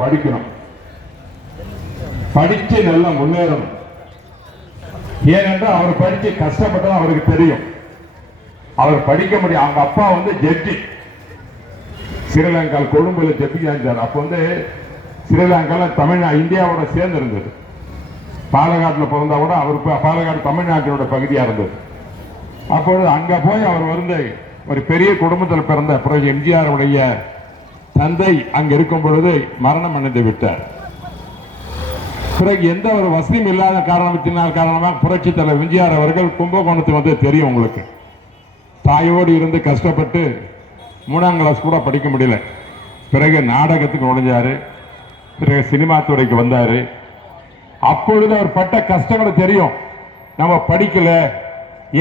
படிக்கணும், படிச்சு நல்லா முன்னேறணும். ஏனென்றால் அவர் படிச்சு கஷ்டப்பட்டது அவருக்கு தெரியும். அவர் படிக்க முடியும். அவங்க அப்பா ஜட்ஜி, ஸ்ரீலங்கா கொழும்புல ஜட்ஜியா இருந்தார். அப்போ ஸ்ரீலங்கால தமிழ்நாடு இந்தியாவோட சேர்ந்து இருந்தது. பாலக்காட்டில் பிறந்தா கூட அவர் பாலக்காடு தமிழ்நாட்டினோட பகுதியா இருந்தது. அப்பொழுது அங்க போய் அவர் ஒரு பெரிய குடும்பத்தில் பிறந்த பிறகு எம்ஜிஆர் உடைய தந்தை அங்க இருக்கும் பொழுது மரணம் அடைந்து விட்டார். பிறகு எந்த ஒரு வசதியும் இல்லாத காரணமாக புரட்சி தலைவர் எம்ஜிஆர் அவர்கள் கும்பகோணத்துக்கு தெரியும் உங்களுக்கு. தாயோடு இருந்து கஷ்டப்பட்டு 3ஆம் கிளாஸ் கூட படிக்க முடியல. பிறகு நாடகத்துக்கு நுழைஞ்சாரு, பிறகு சினிமா துறைக்கு வந்தாரு. அப்பொழுது அவர் பட்ட கஷ்டங்களை தெரியும். நம்ம படிக்கல,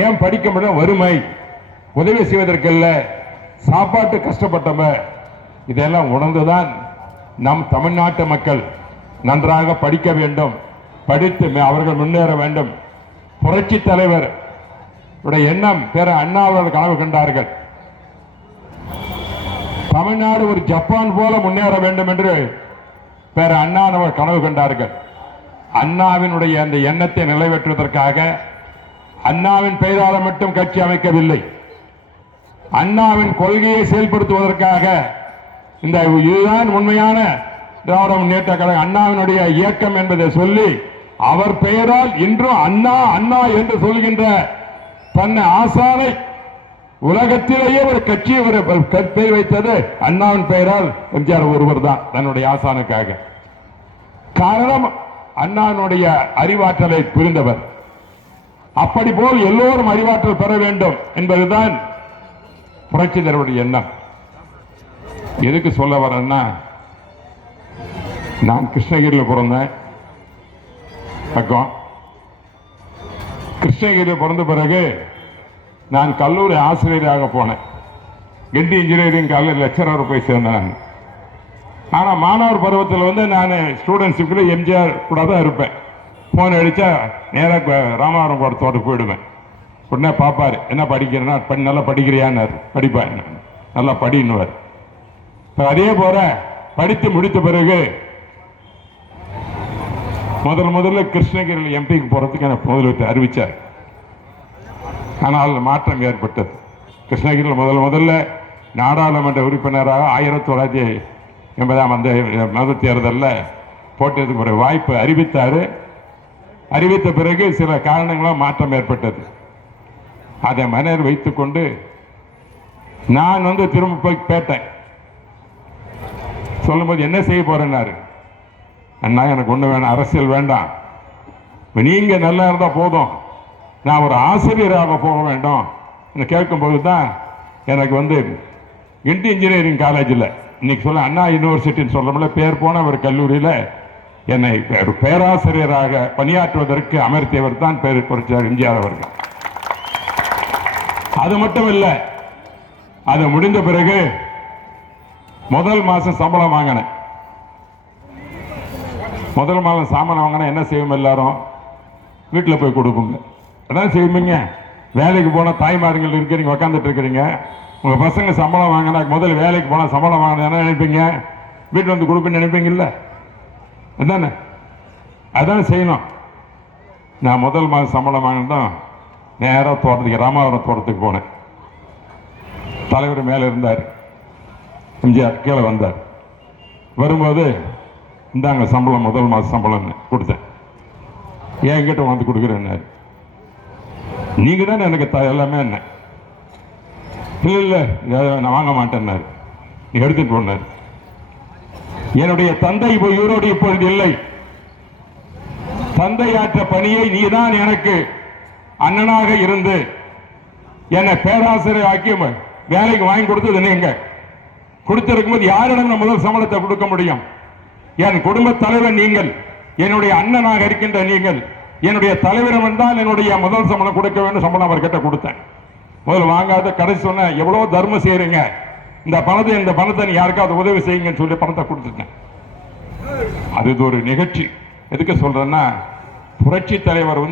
ஏன் படிக்க முடியல, வறுமை, உதவி செய்வதற்கல்ல, சாப்பாட்டு கஷ்டப்பட்டவ, இதெல்லாம் உணர்ந்துதான் நம் தமிழ்நாட்டு மக்கள் நன்றாக படிக்க வேண்டும், படித்து அவர்கள் முன்னேற வேண்டும். புரட்சி தலைவர் எண்ணம் பேர அண்ணா அவர்கள் கனவு கண்டார்கள். தமிழ்நாடு ஒரு ஜப்பான் போல முன்னேற வேண்டும் என்று பேர அண்ணா அவர்கள் கனவு கண்டார்கள். அண்ணாவினுடைய அந்த எண்ணத்தை நிறைவேற்றுவதற்காக அண்ணாவின் பெயரால் மட்டும் கட்சி அமைக்கவில்லை, அண்ணாவின் கொள்கையை செயல்படுத்துவதற்காக இதுதான் உண்மையான திராவிட முன்னேற்ற கழகம் அண்ணாவினுடைய இயக்கம் என்பதை சொல்லி அவர் பெயரால் இன்றும் அண்ணா அண்ணா என்று சொல்கின்ற தன்னை ஆசானை உலகத்திலேயே ஒரு கட்சியை பெயர் வைத்தது அண்ணாவின் பெயரால் எம்ஜிஆர் ஒருவர் தான் தன்னுடைய ஆசானுக்காக. காரணம் அண்ணாவினுடைய அறிவாற்றலை புரிந்தவர். அப்படி போல் எல்லோரும் அறிவாற்றல் பெற வேண்டும் என்பதுதான் புரட்சி தலைவருடைய எண்ணம். எதுக்கு சொல்ல வரேன்னா, நான் கிருஷ்ணகிரியில் பிறந்தேன். கிருஷ்ணகிரியில் பிறந்த பிறகு நான் கல்லூரி ஆசிரியராக போனேன். கிண்டி இன்ஜினியரிங் காலேஜ் லெக்சரர் போய் சேர்ந்தேன். ஆனால் மாணவர் பருவத்தில் நான் ஸ்டூடெண்ட்ஸுக்குள்ள எம்ஜிஆர் கூட தான் இருப்பேன். போன் அடித்தா நேராக ராமநாதபுரம் படத்தோடு போயிடுவேன். உடனே பார்ப்பார், என்ன படிக்கிறேன்னா, நல்லா படிக்கிறியான்னு. படிப்பேன், நல்லா படின்னுவார். அதே போல படித்து முடித்த பிறகு முதல்ல கிருஷ்ணகிரியில் எம்பிக்கு போறதுக்கு எனக்கு முதலிட்டு அறிவிச்சார். ஆனால் மாற்றம் ஏற்பட்டது. கிருஷ்ணகிரியில் முதல்ல நாடாளுமன்ற உறுப்பினராக 1980 அந்த மத தேர்தலில் போட்டதுக்கு ஒரு வாய்ப்பு அறிவித்தார். அறிவித்த பிறகு சில காரணங்களால் மாற்றம் ஏற்பட்டது. அதை மனதில் வைத்துக் கொண்டு நான் திரும்ப போய் கேட்டேன். சொல்லும்போது என்ன செய்ய போறேன்னாரு. அண்ணா, எனக்கு ஒண்ணு வேணாம், அரசியல் வேண்டாம், நீங்க நல்லா இருந்தா போதும், நான் ஒரு ஆசிரியராக போக வேண்டும் கேட்கும்போது தான் எனக்கு கிண்டி இன்ஜினியரிங் காலேஜில் இன்னைக்கு சொல்ல அண்ணா யூனிவர்சிட்டின்னு சொல்லல பேர் போன ஒரு கல்லூரியில் என்னை ஒரு பேராசிரியராக பணியாற்றுவதற்கு அமர்த்தியவர் தான் பேர் புரட்சியாளர் எம்ஜிஆர் அவர்கள். அது மட்டும் இல்லை, அது முடிந்த பிறகு முதல் மாசம் சம்பளம் வாங்கினேன். முதல் மாதம் சம்பளம் வாங்கினா என்ன செய்வோம், எல்லாரும் வீட்டில் போய் கொடுப்போங்க. அதான் செய்வீங்க. வேலைக்கு போனால் தாய்மார்கள் இருக்கிறீங்க, உட்காந்துட்டு இருக்கிறீங்க, உங்க பசங்க சம்பளம் வாங்கினா முதல்ல வேலைக்கு போனால் சம்பளம் வாங்கினா என்ன நினைப்பீங்க, வீட்டில் கொடுப்பேன்னு நினைப்பீங்கல்ல. அதானே, அதான் செய்யணும். நான் முதல் மாதம் சம்பளம் வாங்கினதும் நேராக தோட்டத்துக்கு ராமநாதபுரம் தோட்டத்துக்கு போனேன். தலைவர் மேலே இருந்தார், எம்ஜிஆர் கீழே வந்தார். வரும்போது இந்தாங்க சம்பளம், முதல் மாதம் சம்பளம் கொடுத்தேன். என்கிட்ட வந்து கொடுக்குறேன்னாரு. நீங்க தானே எனக்கு எல்லாமே. என்ன இல்லை நான் வாங்க மாட்டேன்னாரு. நீ எடுத்துட்டு போனார். என்னுடைய தந்தை இவரோடு இப்பொழுது இல்லை. தந்தை ஆற்ற பணியை நீதான் எனக்கு அண்ணனாக இருந்து என்னை பேராசிரியர் ஆக்கி வேலைக்கு வாங்கி கொடுத்தது நீங்க. கொடுத்திருக்கும் போது யாரிடம் முதல் சம்பளத்தை கொடுக்க முடியும்? என் குடும்ப தலைவர் நீங்கள், என்னுடைய அண்ணனாக இருக்கின்ற நீங்கள், என்னுடைய தலைவரம் என்றால் என்னுடைய முதல் சம்பளம் கொடுக்க வேண்டும். சம்பளம் அவர்கிட்ட கொடுத்தேன். முதல் வாங்காத கடைசி சொன்ன எவ்வளவு தர்மம் செய்யறீங்க, இந்த பணத்தை நீ யாருக்காவது உதவி செய்யுங்கன்னு சொல்லி பணத்தை கொடுத்துட்டேன். அது ஒரு நிகழ்ச்சி. எதுக்கு சொல்றேன்னா, புரட்சி தலைவர்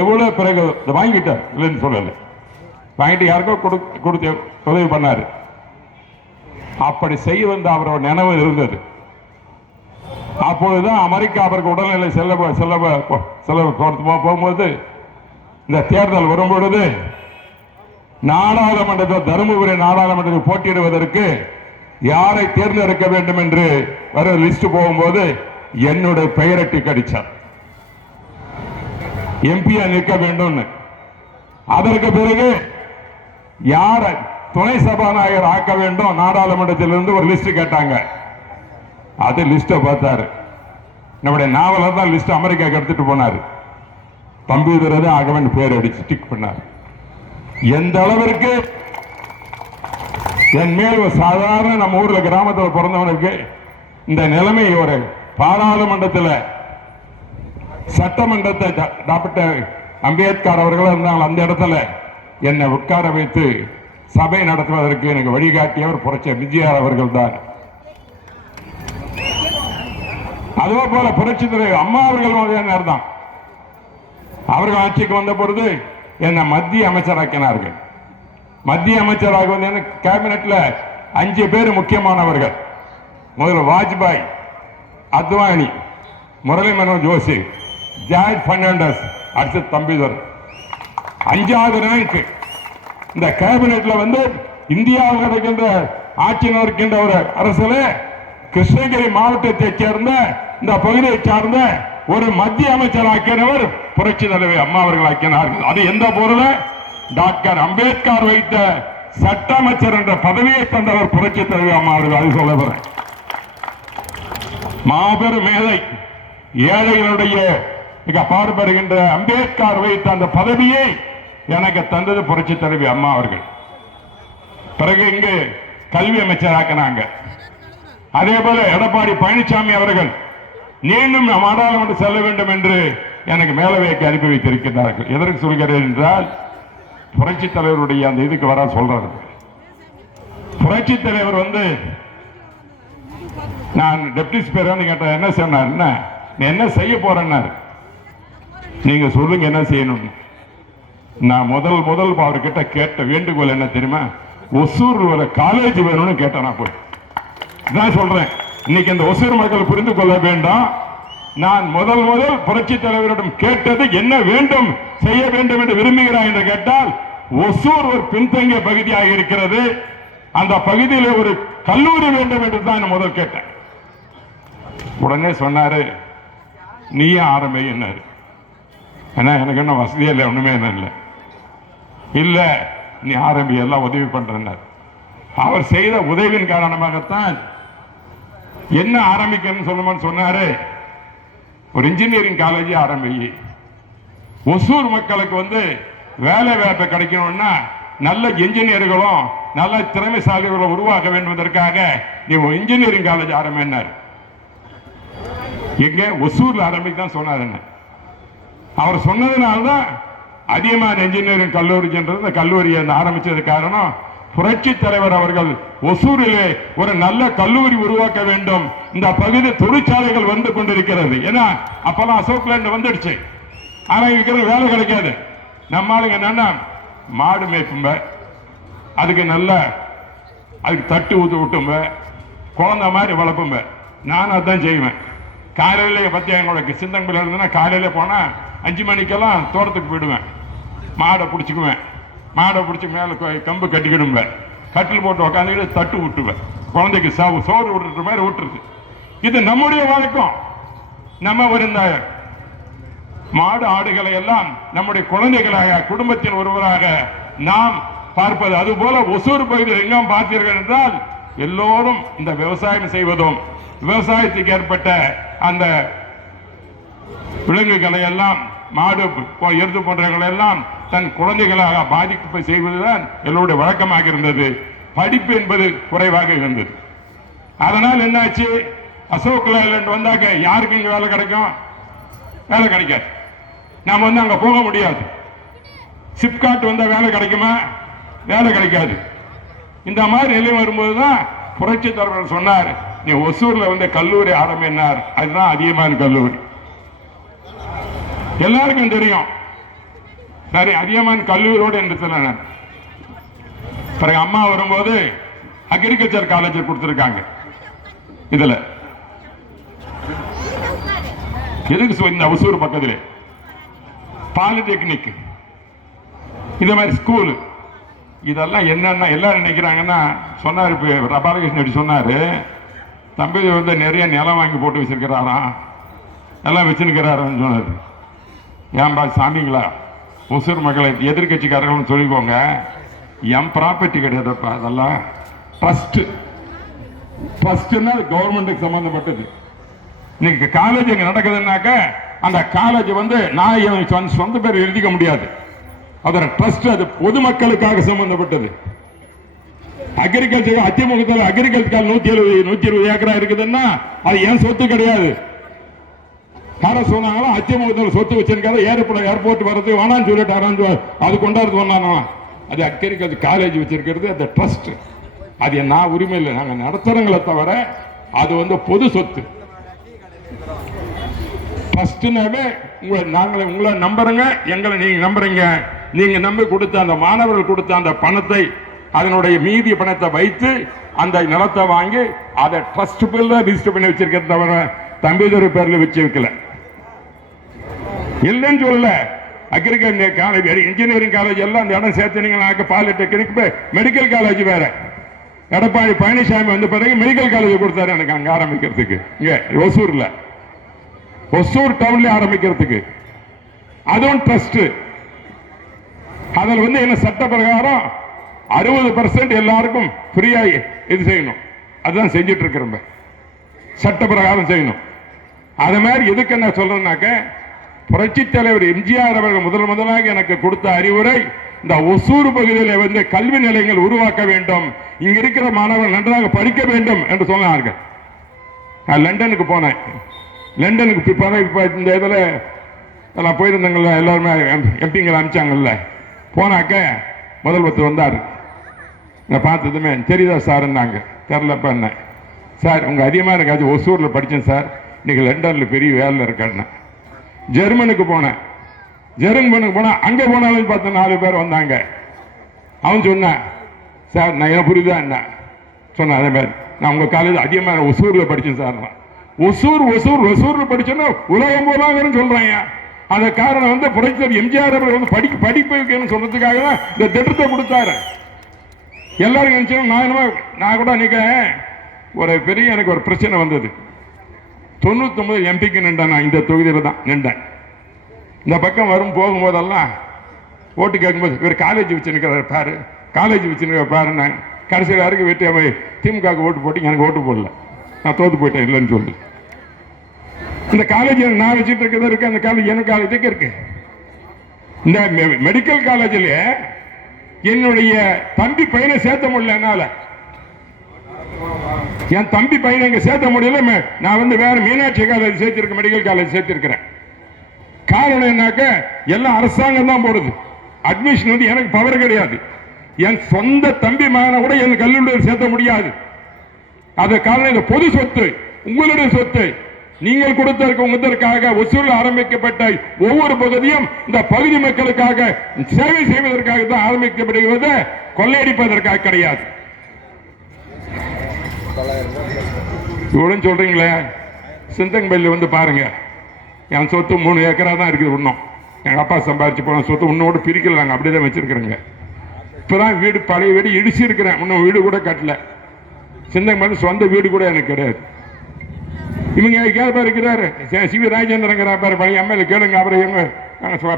எவ்வளவு பிறகு வாங்கிட்டார் இல்லைன்னு சொல்லல, வாங்கிட்டு யாருக்கோ கொடுத்து உதவி பண்ணாரு. அப்படி செய்ய அவரோட நினைவு இருந்தது. அப்பொழுதுதான் அமெரிக்கா அவருக்கு உடல்நிலை போகும்போது இந்த தேர்தல் வரும்பொழுது நாடாளுமன்றத்தில் தருமபுரி நாடாளுமன்றத்தில் போட்டியிடுவதற்கு யாரை தேர்ந்தெடுக்க வேண்டும் என்று வர லிஸ்ட் போகும்போது என்னுடைய பெயரை டிக்கடிச்சார். எம்பியா நிற்க வேண்டும். அதற்கு பிறகு யாரை துணை சபாநாயகர் ஆக்க வேண்டும் நாடாளுமன்றத்திலிருந்து ஒரு லிஸ்ட் கேட்டாங்க. அது லிஸ்ட பார்த்தாரு. நம்முடைய நாவலர் தான் லிஸ்ட் அமெரிக்காவுக்கு எடுத்துட்டு போனார். தம்பிதுரை ஆகவன் பேர் அடிச்சு டிக் பண்ணார். எந்த அளவிற்கு என் மேல் சாதாரண நம்ம ஊர்ல கிராமத்தில் பிறந்தவனுக்கு இந்த நிலைமை ஒரு பாராளுமன்றத்தில் சட்டமன்றத்தை டாக்டர் அம்பேத்கர் அவர்கள் இருந்தாங்க. அந்த இடத்துல என்னை உட்கார வைத்து சபை நடத்துவதற்கு எனக்கு வழிகாட்டியவர் புரட்சி விஜயார் அவர்கள் தான். அதே போல புரட்சி தலைவர் அம்மா அவர்கள் தான். அவர்கள் ஆட்சிக்கு வந்த பொழுது என்னை மத்திய அமைச்சராக்கினார்கள். மத்திய அமைச்சராக வந்து கேபினெட்ல 5 பேர் முக்கியமானவர்கள். முதல்ல வாஜ்பாய், அத்வானி, முரளி மனோகர் ஜோஷி, ஜார்ஜ் பெர்னாண்டஸ், அடுத்து தம்பிதுரை. 5வது ரேங்க் இந்த கேபினெட்ல வந்து இந்தியாவில் இருக்கின்ற ஆட்சி நடக்கின்ற ஒரு அரசுல கிருஷ்ணகிரி மாவட்டத்தை சேர்ந்த இந்த பகுதியை சார்ந்த ஒரு மத்திய அமைச்சர் ஆக்கியவர் புரட்சி தலைவர் அம்மா அவர்கள் ஆக்கினார்கள். அது எந்த பொருள்? டாக்டர் அம்பேத்கர் வைத்த சட்ட அமைச்சர் என்ற பதவியை தந்தவர் புரட்சி தலைவர் அம்மா அவர்கள். அது சொல்ல போறேன். மாபெரும் மேதை, ஏழைகளுடைய மிக பாடுபடுகின்ற அம்பேத்கர் வைத்த அந்த பதவியை எனக்கு தந்தது புரட்சி தலைவி அம்மா அவர்கள். பிறகு இங்கு கல்வி அமைச்சராக்கினாங்க. அதே போல எடப்பாடி பழனிசாமி அவர்கள் மீண்டும் நாடாளுமன்றம் செல்ல வேண்டும் என்று எனக்கு மேலவைக்கு அனுப்பி வைத்திருக்கிறார்கள். எதற்கு சொல்கிறேன் என்றால் புரட்சி தலைவருடைய அந்த இதுக்கு வர சொல்றாரு. புரட்சி தலைவர் வந்து நான் டெப்டி ஸ்பீக்கர் கேட்டேன், என்ன சொன்னார், நீ என்ன செய்ய போறேன்னாரு. நீங்க சொல்லுங்க என்ன செய்யணும். நான் முதல் அவர்கிட்ட கேட்ட வேண்டுகோள் என்ன தெரியுமா? ஒசூர் காலேஜ் வேணும்னு கேட்டேன். நான் போய் நான் சொல்றேன், இன்னைக்கு இந்த ஒசூர் மக்கள் புரிந்து கொள்ள வேண்டாம். நான் முதல் புரட்சி தலைவரிடம் கேட்டது என்ன வேண்டும் செய்ய வேண்டும் என்று விரும்புகிறார் என்று கேட்டால், ஒசூர் ஒரு பின்தங்கிய பகுதியாக இருக்கிறது, அந்த பகுதியில் ஒரு கல்லூரி வேண்டும் என்று தான் முதல் கேட்டேன். உடனே சொன்னாரு, நீயே ஆரம்பினாரு. ஏன்னா எனக்கு என்ன வசதியே இல்லை, ஒண்ணுமே என்ன இல்லை. இல்ல நீ ஆரம்பி, எல்லாம் உதவி பண்றார். அவர் செய்த உதவியின் காரணமாகத்தான் என்ன ஆரம்பிக்கணும்னு சொல்லுமான்னு சொன்னாரு. ஒரு இன்ஜினியரிங் காலேஜ் ஆரம்பி, ஒசூர் மக்களுக்கு வந்து வேலை வாய்ப்பு கிடைக்கணும்னா நல்ல இன்ஜினியர்களும் நல்ல திறமைசாலிகளும் உருவாக்க வேண்டுவதற்காக நீ இன்ஜினியரிங் காலேஜ் ஆரம்பினார். எங்க ஒசூர்ல ஆரம்பித்தான் சொன்னார். என்ன அவர் சொன்னதுனால்தான் அதிகமான இன்ஜினியரிங் கல்லூரி இந்த கல்லூரியை ஆரம்பிச்சது காரணம் புரட்சி தலைவர் அவர்கள் ஒசூரிலே ஒரு நல்ல கல்லூரி உருவாக்க வேண்டும். இந்த பகுதி தொழிற்சாலைகள் வந்து கொண்டிருக்கிறது. ஏன்னா அப்பெல்லாம் அசோக் லேண்ட் வந்துடுச்சு. ஆனா இருக்கிற வேலை கிடைக்காது. நம்ம ஆளுங்க என்னன்னா மாடு மேய்ப்பும்ப, அதுக்கு நல்ல அதுக்கு தட்டு ஊத்து விட்டும்ப, குழந்தை மாதிரி வளர்ப்பும்ப. நானும் அதான் செய்வேன். காலையில பத்தி எங்களோட சிந்தங்கள் இருந்ததுன்னா காலையில போனா 5 மணிக்கெல்லாம் தோட்டத்துக்கு போயிடுவேன். மாடை பிடிச்சிக்குவேன். மாடை பிடிச்சி மேல கம்பு கட்டிக்கிடுவேன். கட்டில் போட்டு உக்காந்துக்கிட்டு தட்டு விட்டுவேன். குழந்தைக்கு சோறு விட்டுற மாதிரி விட்டுருது. இது நம்முடைய வழக்கம். நம்ம ஒரு இந்த மாடு ஆடுகளை எல்லாம் நம்முடைய குழந்தைகளாக குடும்பத்தின் ஒருவராக நாம் பார்ப்பது. அதுபோல ஒசூர் பகுதியில் எங்கும் பார்த்தீர்கள் என்றால் எல்லோரும் இந்த விவசாயம் செய்வதும் விவசாயத்துக்கு ஏற்பட்ட அந்த விலங்குகளை எல்லாம் மாடு எருது போன்றவர்கள் எல்லாம் தன் குழந்தைகளாக பாதிப்பு செய்வதுதான் எல்லோருடைய வழக்கமாக இருந்தது. படிப்பு என்பது குறைவாக இருந்தது. அதனால் என்னாச்சு, அசோக் லேண்ட் வந்தாக்க யாருக்கு இங்க வேலை கிடைக்கும்? வேலை கிடைக்காது. நாம வந்து அங்க போக முடியாது. சிப்காட் வந்தா வேலை கிடைக்குமா? வேலை கிடைக்காது. இந்த மாதிரி நிலை வரும்போதுதான் புரட்சி தலைவர் சொன்னார், நீ ஒசூர்ல வந்து கல்லூரி ஆரம்பினார். அதுதான் அதிகமான கல்லூரி. எல்லாருக்கும் தெரியும். சரி, அதிகமான கல்லூரியோடு என்று சொன்னார். பிறகு அம்மா வரும்போது அக்ரிகல்ச்சர் காலேஜ் கொடுத்திருக்காங்க. இதுல எதுக்கு இந்த ஒசூர் பக்கத்தில் பாலிடெக்னிக், இந்த மாதிரி ஸ்கூல், இதெல்லாம் என்னன்னா எல்லாரும் நினைக்கிறாங்கன்னா சொன்னார். இப்போ பாலகிருஷ்ணன் எப்படி சொன்னாரு, தம்பி வந்து நிறைய நிலம் வாங்கி போட்டு வச்சிருக்கிறாராம், எல்லாம் வச்சுருக்கிறாருன்னு சொன்னார். ஏன்பா சாமிங்களா, ஒசூர் மக்களை எதிர்கட்சிக்காரர்கள்னு சொல்லிக்கோங்க, என் ப்ராப்பர்ட்டி கிடையாதுப்பா, அதெல்லாம் ட்ரஸ்ட். ட்ரஸ்ட்னா கவர்மெண்ட்டுக்கு சம்பந்தப்பட்டது. இன்னைக்கு காலேஜ் இங்க நடக்குதுன்னாக்க அந்த காலேஜ் வந்து நான் என் சொந்த பேர் எழுதிக்க முடியாது, அதோட ட்ரஸ்ட், அது பொதுமக்களுக்காக சம்பந்தப்பட்டது. அக்ரிகல்ச்சர் அதிமுகத்தில் அக்ரிகல்ச்சர் 120 ஏக்கரா இருக்குதுன்னா அது என் சொத்து கிடையாது. யார சொன்னாங்களோ அதிமுகத்தில் சொத்து வச்சிருக்காரு, ஏர்போர்ட் வர்றது வேணான்னு சொல்லிட்டு அது கொண்டாடுறது வேணாம். அது அக்ரிகல்ச்சர் காலேஜ் வச்சிருக்கிறது, அது ட்ரஸ்ட். அது நான் உரிமை இல்லை, நாங்கள் நடத்துறங்களை தவிர அது வந்து பொது சொத்து. ட்ரஸ்ட்னாவே உங்களை நம்புறங்க, எங்களை நீங்க நம்புறீங்க. நீங்க நம்பி கொடுத்த அந்த மாணவர்கள் கொடுத்த அந்த பணத்தை, அதனுடைய மீதி பணத்தை வைத்து அந்த நிலத்தை வாங்கி அதை ட்ரஸ்ட் பேர்ல ரிஜிஸ்டர் பண்ணி வச்சிருக்கிறத தவிர தம்பிதுரை பேர்ல வச்சு வைக்கல. இல்லைன்னு சொல்லல. அக்ரிகல்ச்சர் காலேஜ், இன்ஜினியரிங் காலேஜ் எல்லாம் அந்த இடம் சேர்த்துனீங்க. பாலிடெக்னிக், மெடிக்கல் காலேஜ் வேற. எடப்பாடி பழனிசாமி வந்த பிறகு மெடிக்கல் காலேஜ் கொடுத்தாரு எனக்கு அங்க ஆரம்பிக்கிறதுக்கு, இங்க ஒசூர்ல, ஒசூர் டவுன்ல ஆரம்பிக்கிறதுக்கு. அதுவும் ட்ரஸ்ட். அதில் வந்து என்ன சட்ட பிரகாரம் 60% எல்லாருக்கும் ஃப்ரீயா இது செய்யணும். அதுதான் செஞ்சுட்டு இருக்கிறோம், சட்ட பிரகாரம் செய்யணும். அது மாதிரி எதுக்கு என்ன சொல்றேன்னாக்க, புரட்சி தலைவர் எம்ஜிஆர் அவர்கள் முதலாக எனக்கு கொடுத்த அறிவுரை, இந்த ஒசூர் பகுதியில் வந்து கல்வி நிலையங்கள் உருவாக்க வேண்டும், இங்க இருக்கிற மாணவர்கள் நன்றாக படிக்க வேண்டும் என்று சொன்னார்கள். நான் லண்டனுக்கு போனேன். லண்டனுக்கு இந்த இதில் நான் போயிருந்தேங்கல்ல, எல்லாருமே எம்பிங்களை அனுப்பிச்சாங்கல்ல. போனாக்க முதல்வர் வந்தார். நான் பார்த்ததுமே தெரியுதா சார்ன்னாங்க. தெரிலப்ப என்ன சார், உங்க அதிகமாக இருக்காது, ஒசூர்ல படித்தேன் சார், இன்னைக்கு லண்டன்ல பெரிய வேலை இருக்கேன். ஜெர்மனுக்கு போனேன். ஜெர்மனுக்கு போனா அங்க போனாலும் பார்த்து 4 பேர் வந்தாங்க. அவன் சொன்னான், சார் நான் என்ன புரியுதா என்ன சொன்னேன். அதே மாதிரி நான் உங்க காலேஜ் அதிகமாக ஒசூர்ல படிச்சேன் சார். ஒசூர்ல படிச்சோன்னா உலகம் போலாங்கன்னு சொல்றாங்க. அந்த காரணம் வந்து புரட்சித்தலைவர் எம்ஜிஆர் அவர்கள் வந்து படிப்பு சொல்றதுக்காக தான் இந்த திட்டத்தை கொடுத்தாரு. எல்லாரும் நினைச்சோம். நான் கூட நினைக்கிறேன், ஒரு பெரிய எனக்கு ஒரு பிரச்சனை வந்தது. 99 எம்பிக்கு நின்றேன். நான் இந்த தொகுதியில் தான் நின்றேன். இந்த பக்கம் வரும் போகும்போதெல்லாம் ஓட்டு கேட்கும்போது இவர் காலேஜ் வச்சுருக்கிறார் பாரு, காலேஜ் வச்சுருக்கிற பாருன்னு. கடைசியில் யாருக்கு வீட்டு திமுக ஓட்டு போட்டு எனக்கு ஓட்டு போடல, நான் தோத்து போயிட்டேன் இல்லைன்னு சொல்லி. இந்த காலேஜ் நான் வச்சுட்டு இருக்கிறது இருக்கு, அந்த காலேஜ் எனக்கு காலேஜுக்கு இருக்கு. இந்த மெடிக்கல் காலேஜில் என்னுடைய தம்பி பையனை சேர்த்த முடியல என்னால. என் தம்பி பையனை இங்க சேர்த்த முடியல. நான் வந்து வேற மீனாட்சி காலேஜ் சேர்த்திருக்கேன், மெடிக்கல் காலேஜ் சேர்த்திருக்கிறேன். காரணம் என்னாக்க எல்லாம் அரசாங்கம் தான் போடுது. அட்மிஷன் வந்து எனக்கு பவர் கிடையாது. என் சொந்த தம்பி மகனை கூட என் கல்லூரியில் சேர்த்த முடியாது. அது காரணம் இந்த பொது சொத்து, உங்களுடைய சொத்து. நீங்கள் கொடுத்ததற்காக ஒசூரில் ஆரம்பிக்கப்பட்ட ஒவ்வொரு பகுதியும் இந்த பகுதி மக்களுக்காக சேவை செய்வதற்காக தான் ஆரம்பிக்கப்படுகிறது, கொள்ளையடிப்பதற்காக கிடையாது. இவ்வளவு சொல்றீங்களே, சிந்தங்கபள்ளி வந்து பாருங்க, என் சொத்து 3 ஏக்கரா தான் இருக்குது. இன்னும் எங்க அப்பா சம்பாதிச்சு போன சொத்து இன்னோடு பிரிக்கல, நாங்கள் அப்படிதான் வச்சிருக்கிறோங்க. இப்பதான் வீடு, பழைய வீடு இடிச்சு இருக்கிறேன், இன்னும் வீடு கூட கட்டல. சிந்தங்கபள்ளி சொந்த வீடு கூட எனக்கு கிடையாது. இவங்க கேட்பா இருக்கிறாரு சிவி ராஜேந்திரன் பாரு, பழைய எம்எல்ஏ கேளுங்க. அப்புறம் எங்க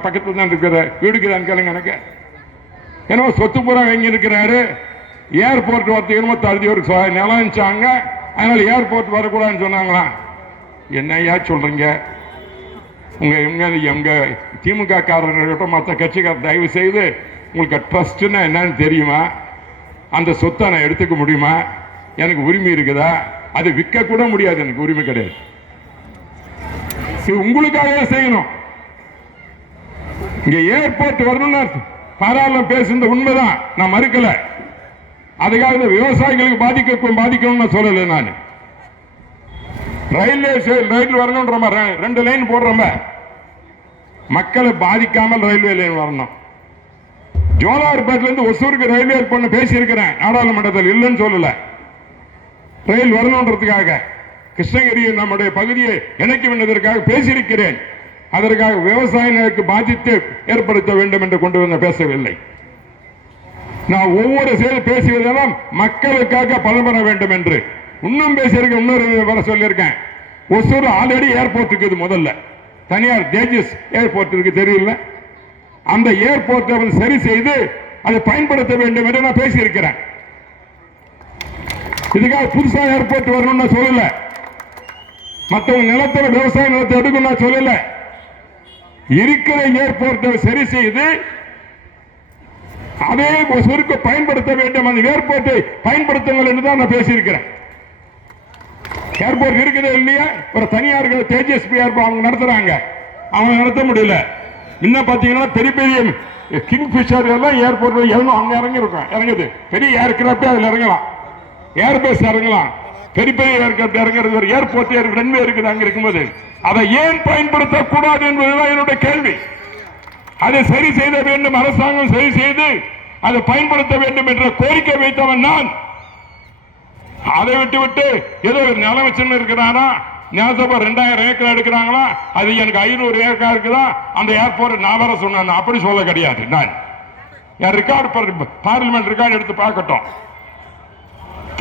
பக்கத்துல தான் இருக்கிற வீடுக்குதான் கேளுங்க. எனக்கு என்னவோ சொத்து பூரா வாங்கி இருக்கிறாரு. ஏர்போர்ட் வரத்து என்னமோ தழுதி ஒரு நிலம் இருந்துச்சாங்க, அதனால ஏர்போர்ட் வரக்கூடாதுன்னு சொன்னாங்களாம். என்னையா சொல்றீங்க? உங்க திமுக காரர்கிட்ட மற்ற கட்சிக்கார தயவு செய்து உங்களுக்கு ட்ரஸ்ட்னா என்னன்னு தெரியுமா? அந்த சொத்தை நான் எடுத்துக்க முடியுமா? எனக்கு உரிமை இருக்குதா? அது விற்க கூட முடியாது, எனக்கு உரிமை கிடையாது. உங்களுக்காக செய்யணும். இங்க ஏர்போர்ட் வரணும்னா பாராளுமன்றம் பேசுறது உண்மைதான், நான் மறுக்கல. அதுக்காக விவசாயிகளுக்கு பாதிக்கணும்னு சொல்லல. நான் ரயில் வரணும், 2 லைன் போடுறோம். மக்களை பாதிக்காமல் ரயில்வே லைன் வரணும். ஜோலார்பேட்ல இருந்து ஒசூருக்கு ரயில்வே பண்ண பேசி இருக்கிறேன் நாடாளுமன்றத்தில், இல்லைன்னு சொல்லல. ரயில் வரணுன்றதுக்காக கிருஷ்ணகிரியில் நம்முடைய பகுதியை இணைக்கும் என்பதற்காக பேசியிருக்கிறேன். அதற்காக விவசாயிகளுக்கு பாதித்து ஏற்படுத்த வேண்டும் என்று கொண்டு வந்து பேசவில்லை. நான் ஒவ்வொரு செய்தி பேசுவதெல்லாம் மக்களுக்காக பலன்பெற வேண்டும் என்று இன்னும் பேசியிருக்கேன். இன்னொரு வர சொல்லியிருக்கேன். ஒசூர் ஆல்ரெடி ஏர்போர்ட் இருக்குது. முதல்ல தனியார் தேஜஸ் ஏர்போர்ட் இருக்கு, தெரியல. அந்த ஏர்போர்ட்டை சரி செய்து அதை பயன்படுத்த வேண்டும் என்று நான் பேசியிருக்கிறேன். இதுக்காக புதுசா ஏர்போர்ட் வரணும்னு நான் சொல்லல. மற்றவங்க நிலத்தில் விவசாய நிலத்தை எடுக்கணும் நான் சொல்லல. இருக்கிற ஏர்போர்ட்டை சரி செய்து அதே ஒசூருக்கு பயன்படுத்த வேண்டும். அந்த ஏர்போர்ட்டை பயன்படுத்துங்கள் என்று தான் நான் பேசியிருக்கிறேன். ஏர்போர்ட் இருக்குது இல்லையா, ஒரு தனியார்கள் தேஜஸ்பி ஏர்போர்ட் அவங்க நடத்துறாங்க, அவங்க நடத்த முடியல. இன்னும் பாத்தீங்கன்னா பெரிய பெரிய கிங் பிஷர் எல்லாம் ஏர்போர்ட் அங்க இறங்கி இருக்கும், இறங்குது. பெரிய ஏர்கிராப்ட் அதுல இறங்கலாம், ஏர்பேஸ் இறங்கலாம், பெரிய பெரிய ஏர்கிராப்ட் இறங்குறது. ஒரு ஏர்போர்ட் ரன்வே இருக்குது அங்க இருக்கும்போது அதை ஏன் பயன்படுத்தக்கூடாது என்பதுதான் என்னுடைய கேள்வி. அதை சரி செய்த வேண்டும், அரசாங்கம் சரி செய்து அதை பயன்படுத்த வேண்டும் என்ற கோரிக்கை வைத்தவன் நான். அதை விட்டு விட்டு ஏதோ ஒரு நிலவச்சன் இருக்கிறானா, நிலசபை 2000 ஏக்கர் எடுக்கிறாங்களா, அது எனக்கு 500 ஏக்கர் இருக்குதா, அந்த ஏர்போர்ட் நான் வர சொன்ன அப்படி சொல்ல கிடையாது. நான் என் ரெக்கார்டு பார்லிமெண்ட் ரெக்கார்டு எடுத்து பார்க்கட்டும்.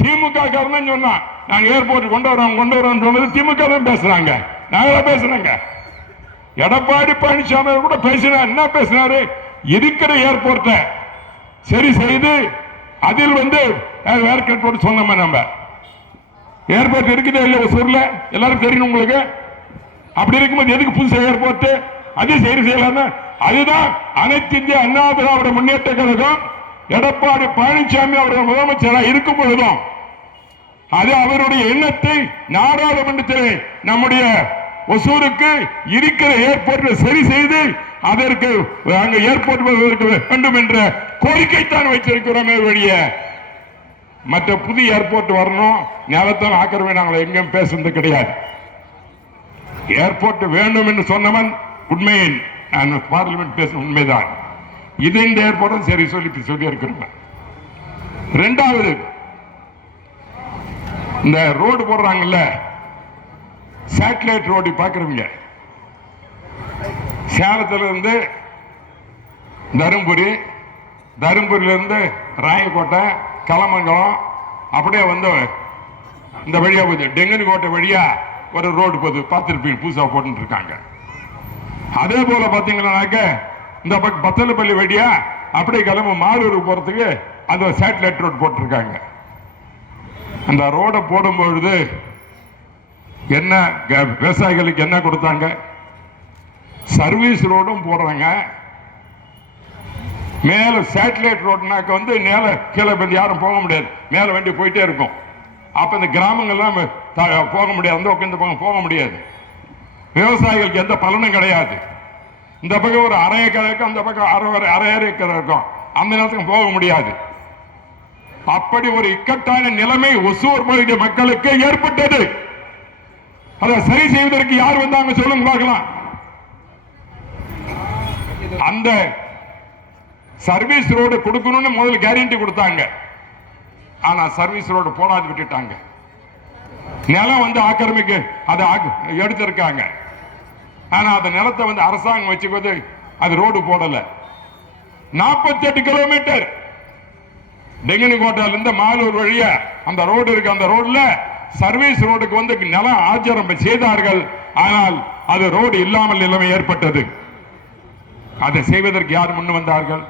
திமுக காரணம் சொன்னா நாங்க ஏர்போர்ட் கொண்டு வரோம் சொன்னது திமுக தான் பேசுறாங்க, நாங்களா பேசுறாங்க. எடப்பாடி பழனிசாமி கூட பேசினார். என்ன பேசினாரு? இருக்கிற ஏர்போர்ட்டை சரி செய்து அதில் ஏர்போர்ட் சொன்னோம். நம்ம ஏர்போர்ட் இருக்குதே இல்ல ஒசூர்ல, எல்லாரும் தெரியும் உங்களுக்கு. அப்படி இருக்கும்போது எதுக்கு புதுசு ஏர்போர்ட்? அதே சரி செய்யலாம். அதுதான் அனைத்து இந்திய அண்ணா திராவிட முன்னேற்ற கழகம் எடப்பாடி பழனிசாமி அவர்கள் முதலமைச்சராக இருக்கும் பொழுதும் அது அவருடைய எண்ணத்தை நாடாளுமன்றத்தில் நம்முடைய ஒசூருக்கு இருக்கிற ஏர்போர்ட்டை சரி செய்து அதற்கு அங்கு ஏர்போர்ட் வேண்டும் என்ற கோரிக்கை தான் வைத்திருக்கிறோமே வழிய மற்ற புதிய ஏர்போர்ட் வரணும் நிலத்தால் ஆக்கிரமே நாங்கள் எங்கும் பேசுறது கிடையாது. ஏர்போர்ட் வேண்டும் என்று சொன்னவன் உண்மையின் பார்லிமெண்ட் பேச உண்மைதான். இது இந்த ஏர்போர்ட் சரி சொல்லி இருக்கிறோம். இரண்டாவது, இந்த ரோடு போடுறாங்கல்ல, சேட்டலைட் ரோடு பாக்குறீங்க. சேலத்துல இருந்து தருமபுரி, தருமபுரியில இருந்து ராயக்கோட்டை, களமங்கலம், அப்படியே இந்த வழியா போகுது. டெங்கன்கோட்டை வழியா ஒரு ரோடு போகுது, பார்த்துருப்பீங்க, புதுசா போட்டு இருக்காங்க. அதே போல பாத்தீங்கன்னாக்க இந்த பத்தலப்பள்ளி வழியா அப்படியே கிளம்பு மாலூருக்கு போறதுக்கு அந்த சேட்டலைட் ரோடு போட்டிருக்காங்க. அந்த ரோட போடும்பொழுது என்ன விவசாயிகளுக்கு என்ன கொடுத்தாங்க? சர்வீஸ் ரோடும் போடுறாங்க. மேல சேட்டலைட் ரோடுனாக்க மேல கீழே யாரும் போக முடியாது, மேல வண்டி போயிட்டே இருக்கும். அப்ப இந்த கிராமங்கள்லாம் போக முடியாது, அந்த பக்கம் இந்த பக்கம் போக முடியாது. விவசாயிகளுக்கு எந்த பலனும் கிடையாது. இந்த பக்கம் ஒரு அரை ஏக்கர் இருக்கும், அந்த பக்கம் அரை ஏக்கர் இருக்கும், அந்த நேரத்துக்கு போக முடியாது. அப்படி ஒரு இக்கட்டான நிலைமை ஒசூர் பகுதி மக்களுக்கு ஏற்பட்டது. அதை சரி செய்வதற்கு யார் வந்தாங்க சொல்லுங்க பார்க்கலாம். அந்த சர்வீஸ் ரோடு கொடுக்கணும்னு முதல் கேரண்டி கொடுத்தாங்க. ஆனா சர்வீஸ் ரோடு போடாது விட்டுட்டாங்க. நிலம் ஆக்கிரமிக்க அதை எடுத்திருக்காங்க. ஆனா அந்த நிலத்தை அரசாங்கம் வச்சுக்கோது அது ரோடு போடல. 48 கிலோமீட்டர் டெங்கனிகோட்டையில இருந்து மாலூர் வழியா அந்த ரோடு இருக்கு. அந்த ரோட்ல சர்வீஸ் ரோடுக்கு நிலம் ஆச்சரம் செய்தார்கள். ஆனால் அது ரோடு இல்லாமல் நிலைமை ஏற்பட்டது. அதை செய்வதற்கு யார் முன் வந்தார்கள்?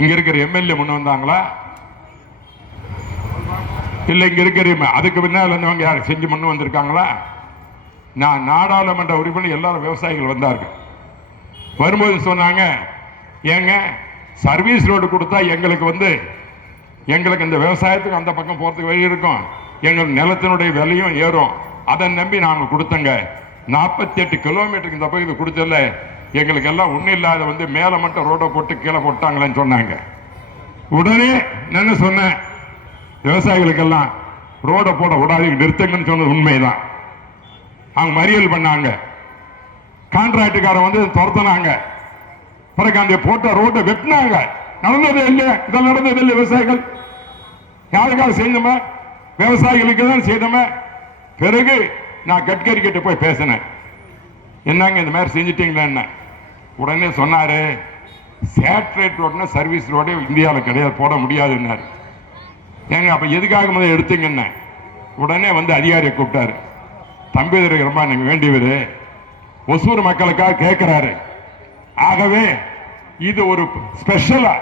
இங்க இருக்கிற எம்எல்ஏ முன் வந்தாங்களா? இல்ல இங்க இருக்கிற அதுக்கு பின்னால் யார் செஞ்சு முன் வந்திருக்காங்களா? நான் நாடாளுமன்ற உறுப்பினர் எல்லாரும் விவசாயிகள் வந்தார்கள். வரும்போது சொன்னாங்க, ஏங்க சர்வீஸ் ரோடு கொடுத்தா எங்களுக்கு எங்களுக்கு இந்த விவசாயத்துக்கு அந்த பக்கம் போறதுக்கு வழி இருக்கும், எங்கள் நிலத்தினுடைய விலையும் ஏறும், அதை நம்பி நாங்கள் கொடுத்தங்க. 48 கிலோமீட்டருக்கு இந்த பகுதி கொடுத்தல எங்களுக்கு எல்லாம் ஒன்றும் இல்லாத மேலே மட்டும் ரோடை போட்டு கீழே போட்டாங்களேன்னு சொன்னாங்க. உடனே என்ன சொன்னேன், விவசாயிகளுக்கெல்லாம் ரோடை போட விடாதீங்க, நிறுத்துங்கன்னு சொன்னது உண்மைதான். அவங்க மறியல் பண்ணாங்க. கான்ட்ராக்டுக்காரன் துரத்தினாங்க. பிறகு அந்த போட்ட ரோட்டை வெட்டினாங்க. நடந்தது இல்லை, இதெல்லாம் நடந்தது இல்லை. விவசாயிகள் யாருக்காக செய்தோமே? விவசாயிகளுக்கு தான் செய்தோமே. பிறகு நான் கட்கரி கிட்ட போய் பேசினேன், என்னங்க இந்த மாதிரி செஞ்சிட்டீங்களா என்ன? உடனே சொன்னாரு, சேட்டலைட் ரோட்னா சர்வீஸ் ரோடே இந்தியாவில் கிடையாது, போட முடியாதுன்னாரு. ஏங்க அப்ப எதுக்காக முதல்ல எடுத்தீங்கன்னு உடனே வந்து அதிகாரியை கூப்பிட்டாரு. தம்பிதுரை ரொம்ப நீங்க வேண்டியவர் ஒசூர் மக்களுக்காக கேட்கிறாரு. ஆகவே இது ஒரு ஸ்பெஷலா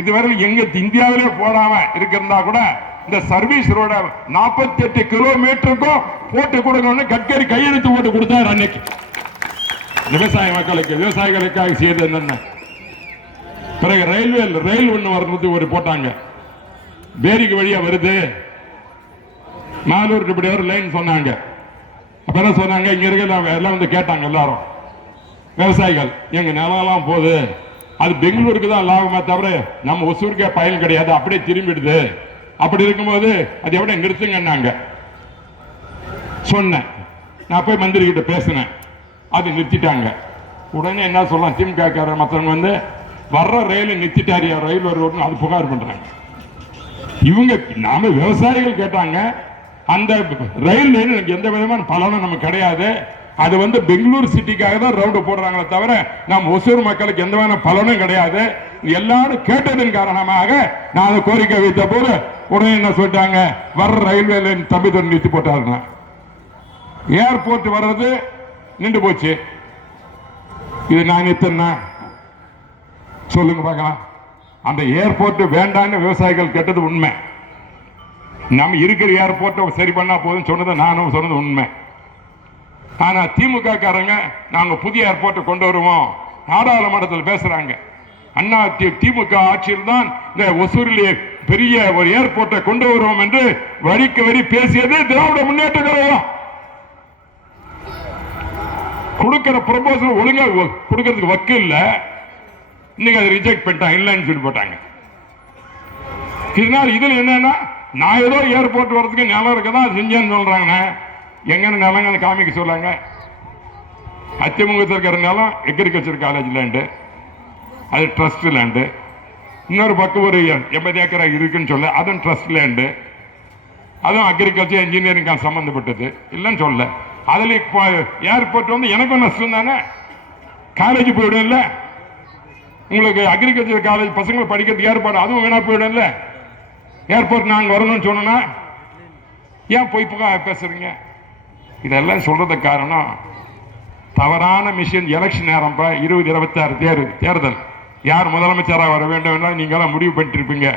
இதுவரை எங்க இந்தியாவிலே போடாம இருக்கிறதா கூட இந்த சர்வீஸ் ரோட 48 கிலோமீட்டருக்கும் போட்டு கொடுக்கணும்னு கட்கரி கையெழுத்து போட்டு கொடுத்தாரு அன்னைக்கு. விவசாய மக்களுக்கு விவசாயிகளுக்காக செய்தது என்னென்ன. பிறகு ரயில் ஒண்ணு வர்றது ஒரு போட்டாங்க, பேரிக்கு வழியா வருது, மாலூருக்கு இப்படி ஒரு லைன் சொன்னாங்க. அப்ப என்ன சொன்னாங்க, இங்க இருக்க எல்லாம் வந்து கேட்டாங்க எல்லாரும் விவசாயிகள், எங்க நிலம்லாம் போகுது, அது பெங்களூருக்கு தான் லாபமா தவிர நம்ம ஒசூருக்கே பயன் கிடையாது, அப்படியே திரும்பிடுது. அப்படி இருக்கும்போது அது எவ்வளவு நிறுத்துங்கன்னாங்க. சொன்னேன், நான் போய் மந்திரி கிட்ட பேசினேன், அது நிறுத்திட்டாங்க. உடனே என்ன சொல்லலாம், திமுக மற்றவங்க வந்து வர்ற ரயில் நிறுத்திட்டாரு, ரயில் வருவோம்னு அது புகார் பண்றாங்க. இவங்க நாம விவசாயிகள் கேட்டாங்க, அந்த ரயில் லைன் எந்த விதமான பலனும் நமக்கு கிடையாது, அது வந்து பெங்களூர் சிட்டிக்காக தான் ரவுண்டு போடுறாங்களே தவிர நம்ம ஒசூர் மக்களுக்கு எந்த விதமான பலனும் கிடையாது. எல்லாரும் கேட்டதன் காரணமாக நான் கோரிக்கை வைத்த போது உடனே என்ன சொல்லிட்டாங்க, வர்ற ரயில்வே லைன் தம்பிதுரை நிறுத்தி போட்டாருன்னா ஏர்போர்ட் வர்றது நின்று போச்சு. இது நான் நிறுத்தினா சொல்லுங்க பார்க்கலாம். அந்த ஏர்போர்ட் வேண்டான்னு விவசாயிகள் கேட்டது உண்மை. நம்ம இருக்கிற ஏர்போர்ட்டை சரி பண்ணா போதும் சொன்னது நானும் சொன்னது உண்மை. ஆனா திமுக காரங்க நாங்க புதிய ஏர்போர்ட்டை கொண்டு வருவோம் நாடாளுமன்றத்தில் பேசுறாங்க. அண்ணா திமுக ஆட்சியில் தான் இந்த ஒசூரிலே பெரிய ஒரு ஏர்போர்ட்டை கொண்டு வருவோம் என்று வரிக்கு வரி பேசியது திராவிட முன்னேற்ற கழகம். கொடுக்கிற ப்ரொபோசல் ஒழுங்கா கொடுக்கறதுக்கு வக்கு இல்ல, இன்னைக்கு அதை ரிஜெக்ட் பண்ணிட்டாங்க, இல்லைன்னு சொல்லி போட்டாங்க. இதனால இதுல என்னன்னா, நான் ஏதோ ஏர்போர்ட் வரதுக்கு நிலம் இருக்கதான் செஞ்சேன்னு சொல்றாங்க. எங்க நிலங்க காமிக்க சொல்லாங்க. அதிமுகத்தில் இருக்கிற நிலம் அக்ரிகல்ச்சர் காலேஜ் லேண்டு, அது ட்ரஸ்ட் லேண்டு. இன்னொரு பக்கம் ஒரு 80 ஏக்கரா இருக்குன்னு சொல்ல, அதுவும் ட்ரஸ்ட் லேண்டு, அதுவும் அக்ரிகல்ச்சர் இன்ஜினியரிங் சம்பந்தப்பட்டது இல்லைன்னு சொல்ல. அதுல ஏர்போர்ட் வந்து எனக்கும் நஷ்டம் தானே, காலேஜ் போயிடும் இல்ல, உங்களுக்கு அக்ரிகல்ச்சர் காலேஜ் பசங்களை படிக்கிறதுக்கு ஏற்பாடு அதுவும் வீணா போயிடும் இல்ல. ஏர்போர்ட் நாங்க வரணும்னு சொன்னா ஏன் போய் பேசுறீங்க? இதெல்லாம் சொல்றது காரணம் தவறான மிஷன். எலெக்ஷன் நேரம் 2026 தேர்தல், யார் முதலமைச்சராக வர வேண்டும் என்றால் நீங்களாம் முடிவு பண்ணிருப்பீங்க.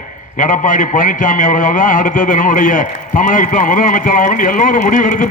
எடப்பாடி பழனிசாமி அவர்கள் தான் அடுத்தது நம்முடைய தமிழகத்தில் முதலமைச்சராக எல்லோரும் முடிவு எடுத்து